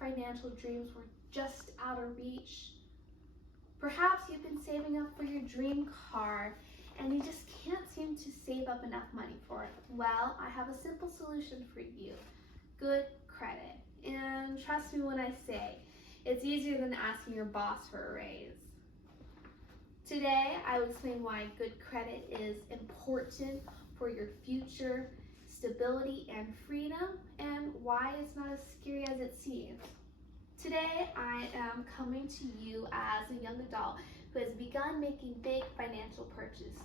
financial dreams were just out of reach? Perhaps you've been saving up for your dream car and you just can't seem to save up enough money for it. Well, I have a simple solution for you. Good credit. And trust me when I say, it's easier than asking your boss for a raise. Today, I will explain why good credit is important for your future stability and freedom, and why it's not as scary as it seems. Today, I am coming to you as a young adult who has begun making big financial purchases,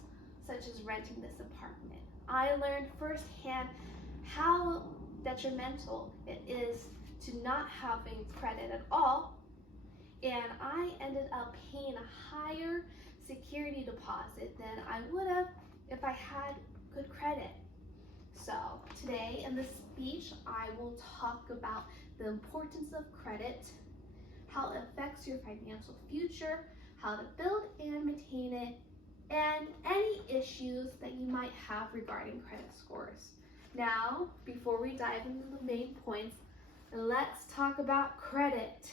such as renting this apartment. I learned firsthand how detrimental it is to not having credit at all, and I ended up paying a higher security deposit than I would have if I had good credit. So today in this speech, I will talk about the importance of credit, how it affects your financial future, how to build and maintain it, and any issues that you might have regarding credit scores. Now, before we dive into the main points, let's talk about credit.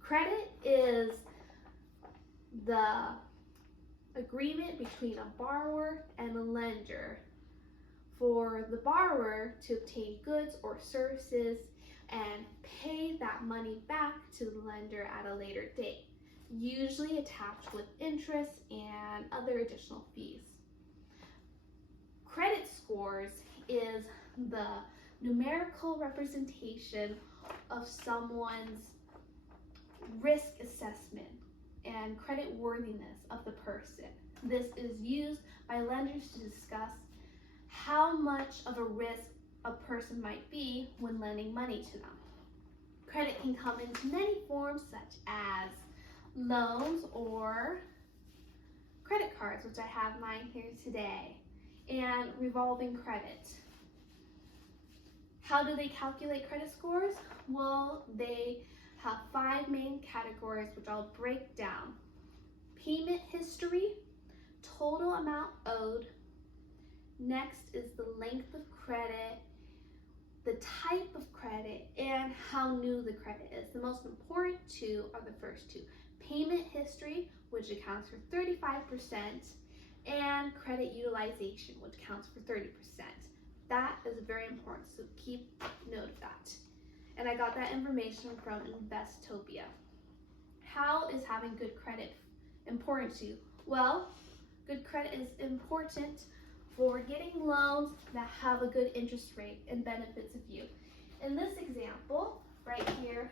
Credit is the agreement between a borrower and a lender for the borrower to obtain goods or services and pay that money back to the lender at a later date, usually attached with interest and other additional fees. Credit scores is the numerical representation of someone's risk assessment and credit worthiness of the person. This is used by lenders to discuss how much of a risk a person might be when lending money to them. Credit can come into many forms, such as loans or credit cards, which I have mine here today, and revolving credit. How do they calculate credit scores? Well, they have 5 main categories, which I'll break down. Payment history, total amount owed. Next is the length of credit, the type of credit, and how new the credit is. The most important two are the first two. Payment history, which accounts for 35%, and credit utilization, which accounts for 30%. That is very important, so keep note of that. And I got that information from Investopia. How is having good credit important to you? Well, good credit is important for getting loans that have a good interest rate and benefits of you. In this example, right here,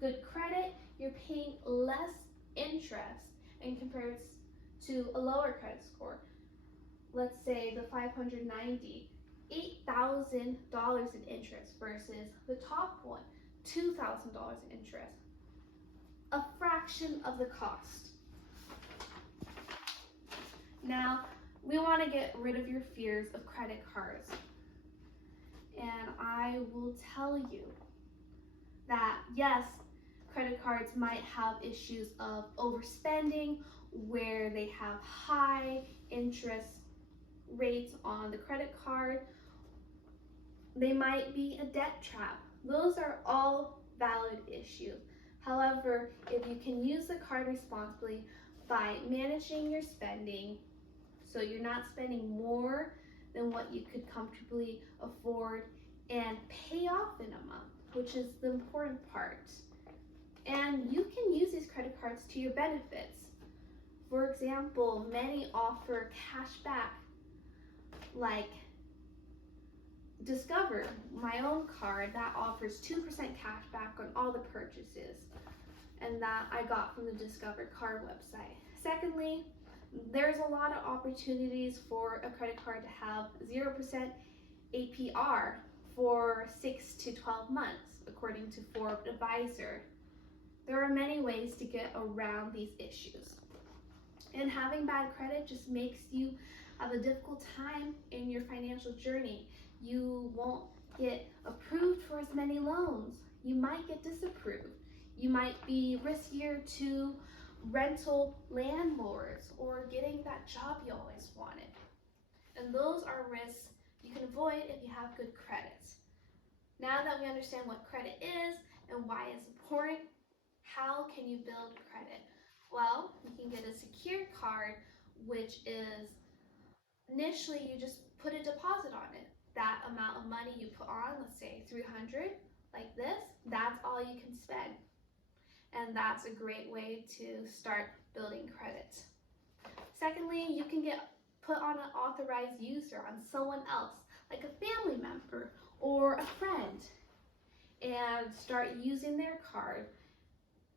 good credit, you're paying less interest in comparison to a lower credit score. Let's say the 590, $8,000 in interest versus the top one, $2,000 in interest. A fraction of the cost. Now, we want to get rid of your fears of credit cards. And I will tell you that yes, credit cards might have issues of overspending where they have high interest rates on the credit card. They might be a debt trap. Those are all valid issues. However, if you can use the card responsibly by managing your spending, so you're not spending more than what you could comfortably afford, and pay off in a month, which is the important part. And you can use these credit cards to your benefits. For example, many offer cash back, like Discover, my own card, that offers 2% cash back on all the purchases, and that I got from the Discover card website. Secondly, there's a lot of opportunities for a credit card to have 0% APR for 6 to 12 months, according to Forbes Advisor. There are many ways to get around these issues. And having bad credit just makes you have a difficult time in your financial journey. You won't get approved for as many loans. You might get disapproved. You might be riskier to rental landlords or getting that job you always wanted. And those are risks you can avoid if you have good credit. Now that we understand what credit is and why it's important. How can you build credit? Well, you can get a secured card, which is initially you just put a deposit on it. That amount of money you put on, let's say $300, like this, that's all you can spend. And that's a great way to start building credit. Secondly, you can get put on an authorized user on someone else, like a family member or a friend, and start using their card.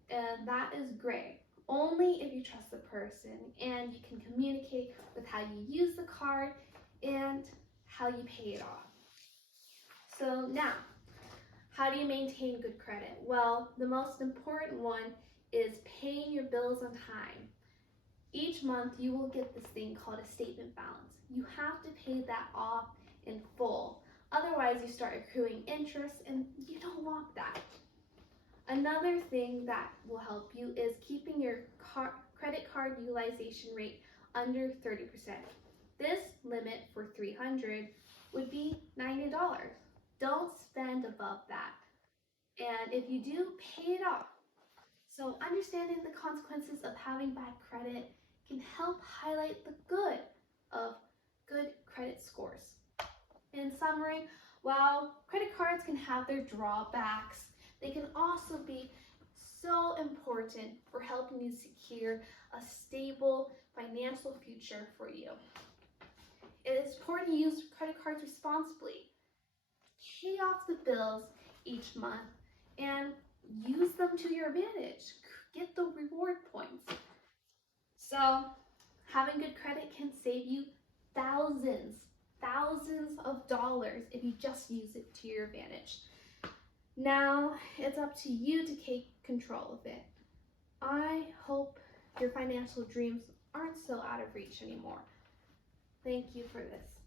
And that is great, only if you trust the person and you can communicate with how you use the card and how you pay it off. So now, how do you maintain good credit? Well, the most important one is paying your bills on time. Each month you will get this thing called a statement balance. You have to pay that off in full. Otherwise you start accruing interest and you don't want that. Another thing that will help you is keeping your credit card utilization rate under 30%. This limit for $300 would be $90. Don't spend above that. And if you do, pay it off. So understanding the consequences of having bad credit can help highlight the good of good credit scores. In summary, while credit cards can have their drawbacks, they can also be so important for helping you secure a stable financial future for you. It is important to use credit cards responsibly. Pay off the bills each month and use them to your advantage. Get the reward points. So having good credit can save you thousands of dollars if you just use it to your advantage. Now it's up to you to take control of it. I hope your financial dreams aren't so out of reach anymore. Thank you for this.